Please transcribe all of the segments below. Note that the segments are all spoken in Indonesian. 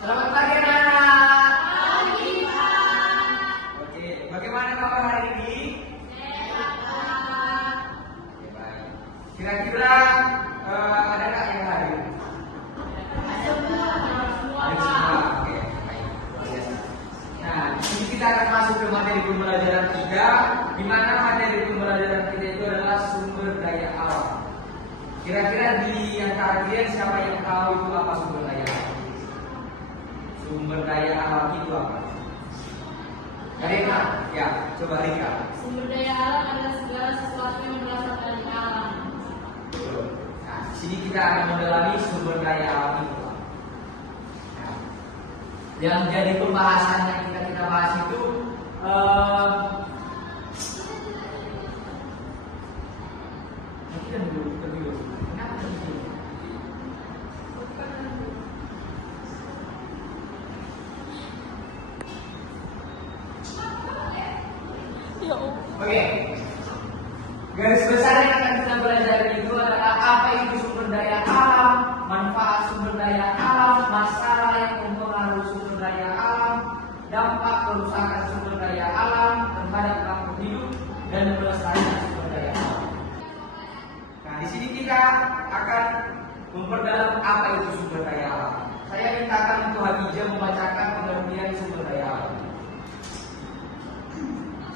Selamat pagi anak-anak. Pagi, Pak. Oke, bagaimana kabar hari ini? Sehat, Pak. Oke, baik. Kira-kira ada nggak yang hadir? Ada semua, Ada Pak. semua. Oke, baik. Luar biasa. Nah, ini kita akan masuk ke materi pembelajaran 3, di mana materi pembelajaran kita itu adalah sumber daya alam. Kira-kira di antara kalian siapa yang tahu itu apa sumber daya alam? Sumber daya alam itu apa? Rika, ya, coba Rika. Sumber daya alam adalah segala sesuatu yang berasal dari alam. Betul. Nah, di sini kita akan mendalami sumber daya alam itu. Nah, yang jadi pembahasan yang kita bahas itu kenapa dulu? Oke. Garis besar yang akan kita pelajari itu adalah apa itu sumber daya alam, manfaat sumber daya alam, masalah yang mempengaruhi sumber daya alam, dampak kerusakan sumber daya alam terhadap makhluk hidup dan pelestarian sumber daya alam. Nah, di sini kita akan memperdalam apa itu sumber daya alam. Saya mintakan untuk Hadijah membacakan pengertian sumber daya alam.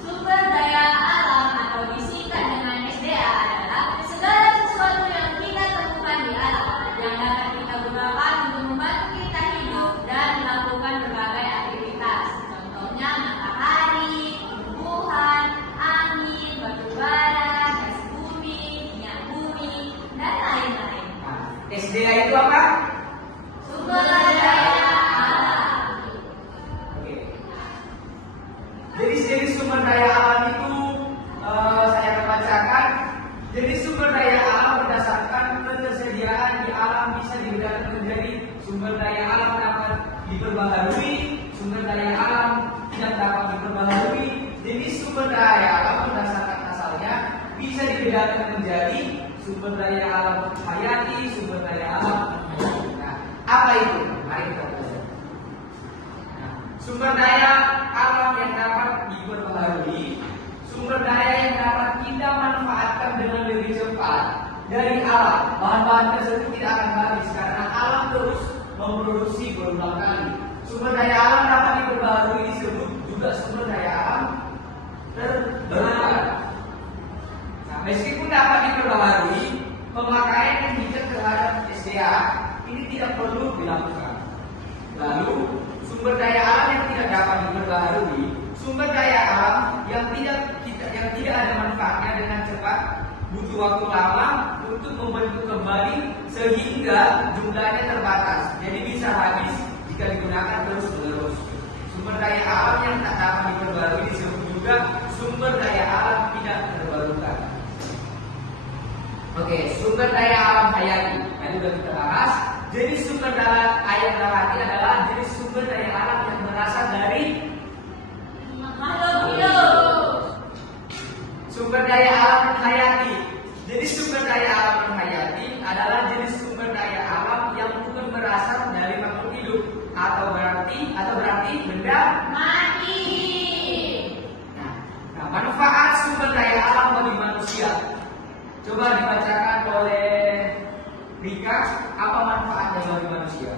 Sumber daya alam atau disingkat dengan SDA adalah segala sesuatu yang kita temukan di alam yang dapat kita gunakan untuk membantu kita hidup dan melakukan berbagai aktivitas. Contohnya matahari, tumbuhan, angin, batu bara, gas bumi, minyak bumi, dan lain-lain. Nah, SDA itu apa? Sumber daya alam. Oke. Jadi jenis sumber daya alam itu saya akan bacakan. Jadi sumber daya alam berdasarkan ketersediaan di alam bisa dibedakan menjadi sumber daya alam dapat diperbaharui, sumber daya alam tidak dapat diperbaharui. Jadi sumber daya alam berdasarkan asalnya bisa dibedakan menjadi sumber daya alam hayati, sumber daya alam non-hayati. Nah, apa itu? Mari kita belajar. Sumber daya alam yang dapat diperbaharui, sumber daya yang dapat kita manfaatkan dengan lebih cepat dari alam. Bahan-bahan tersebut tidak akan habis karena alam terus memproduksi berulang kali. Sumber daya alam dapat diperbaharui disebut juga sumber daya alam terbarukan. Nah, meskipun dapat diperbaharui, pemakaian yang bijak terhadap SDA ini tidak perlu dilakukan. Lalu sumber daya alam yang tidak dapat diperbaharui, sumber daya alam yang tidak ada manfaatnya dengan cepat butuh waktu lama untuk membentuk kembali sehingga jumlahnya terbatas. Jadi bisa habis jika digunakan terus-menerus. Sumber daya alam yang tak dapat diperbaharui disebut juga sumber daya alam tidak terbarukan. Oke, sumber daya alam hayati. Tadi sudah kita bahas. Jadi sumber daya alam hayati adalah jenis sumber daya alam yang berasal dari Makhluk hidup. sumber daya alam hayati. Jadi sumber daya alam hayati adalah jenis sumber daya alam yang bukan berasal dari makhluk hidup atau berarti benda Mati. Nah, manfaat sumber daya alam bagi manusia. Coba dibacakan oleh Rika, apa manfaatnya bagi manusia?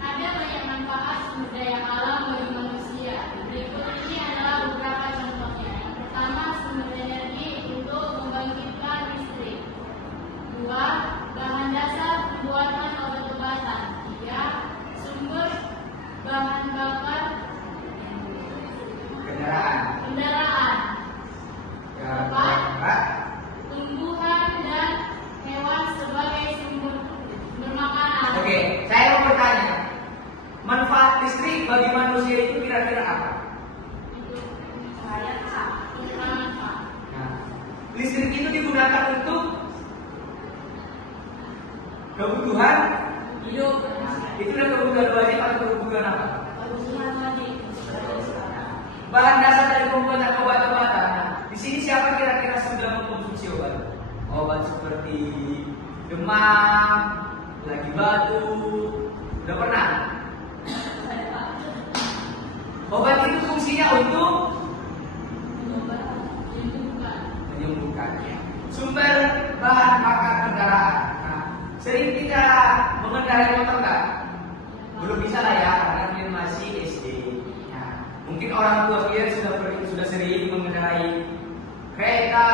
Ada banyak manfaat sumber daya alam bagi manusia. Berikut ini adalah beberapa contohnya. Yang pertama, sumber energi untuk membangkitkan listrik. 2. Bahan dasar pembuatan obat-obatan. 3. Sumber bahan bakar kendaraan. Ya, 4. Tumbuhan dan hewan sebagai sumber makanan. Oke, saya mau bertanya. Manfaat listrik bagi manusia itu kira-kira apa? Nah, listrik itu digunakan untuk kebutuhan Hidup. itu adalah kebutuhan wajib atau kebutuhan apa? Kebutuhan wajib. Bahan dasar dari pembuatan obat-obatan. Nah, di sini siapa kira-kira sudah mengkonsumsi obat? Obat seperti demam, lagi batuk, udah pernah? fungsinya untuk menyembuhkan ya. Sumber bahan bakar kendaraan. Nah, sering kita mengendarai motor kan? Belum bisa lah ya, karena dia masih SD. Nah, mungkin orang tua dia sudah sering mengendarai kereta,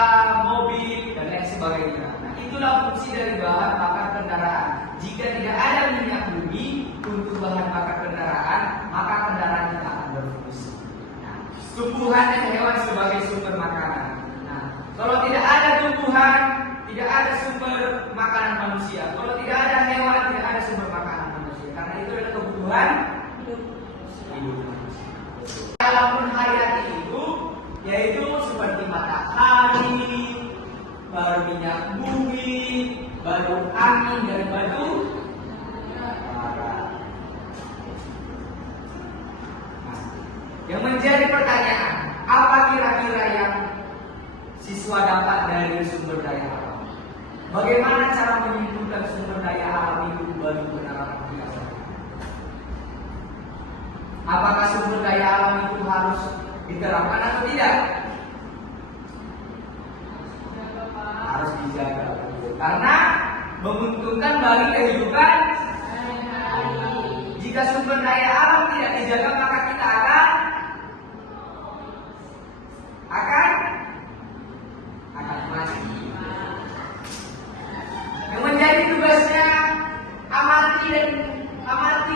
mobil, dan lain sebagainya. Nah, itulah fungsi dari bahan bakar kendaraan. Jika tidak ada minyak bumi untuk bahan bakar kendaraan, maka kendaraan tidak akan berfungsi. Nah, tumbuhan dan hewan sebagai sumber makanan. Nah, kalau tidak ada tumbuhan, tidak ada sumber makanan manusia. Kalau tidak ada hewan, tidak ada sumber makanan manusia. Karena itu adalah kebutuhan hidup. Alam hayati itu yaitu seperti matahari, baru minyak bumi, baru angin dan batu bara. Yang menjadi pertanyaan, apa kira-kira yang siswa dapat dari sumber daya alam? Bagaimana cara menyimpulkan sumber daya alam itu bagi penerapan kita? Apakah sumber daya alam itu harus diterapkan atau tidak? Harus dijaga, karena menguntungkan bagi kehidupan. Jika sumber daya alam tidak dijaga, maka kita akan mati. Yang menjadi tugasnya amati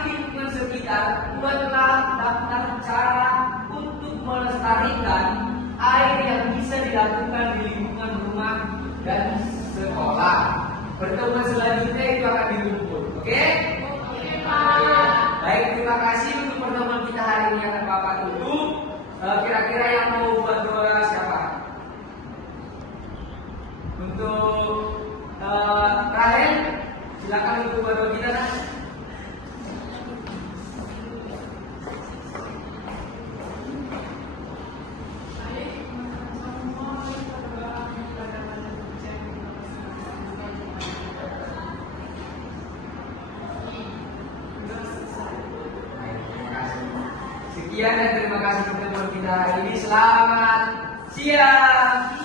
lingkungan sekitar. Buatlah daftar cara untuk melestarikan air yang bisa dilakukan di lingkungan rumah dan sekolah. Pertemuan selanjutnya itu akan dirumput. Oke? Oke, Pak. Baik, terima kasih untuk pertemuan kita hari ini akan Bapak tutup. Kira-kira yang mau buat doa siapa? Untuk Rahel, silakan untuk buat doa kita. Sekian dan terima kasih pertemuan kita hari ini. Selamat siang.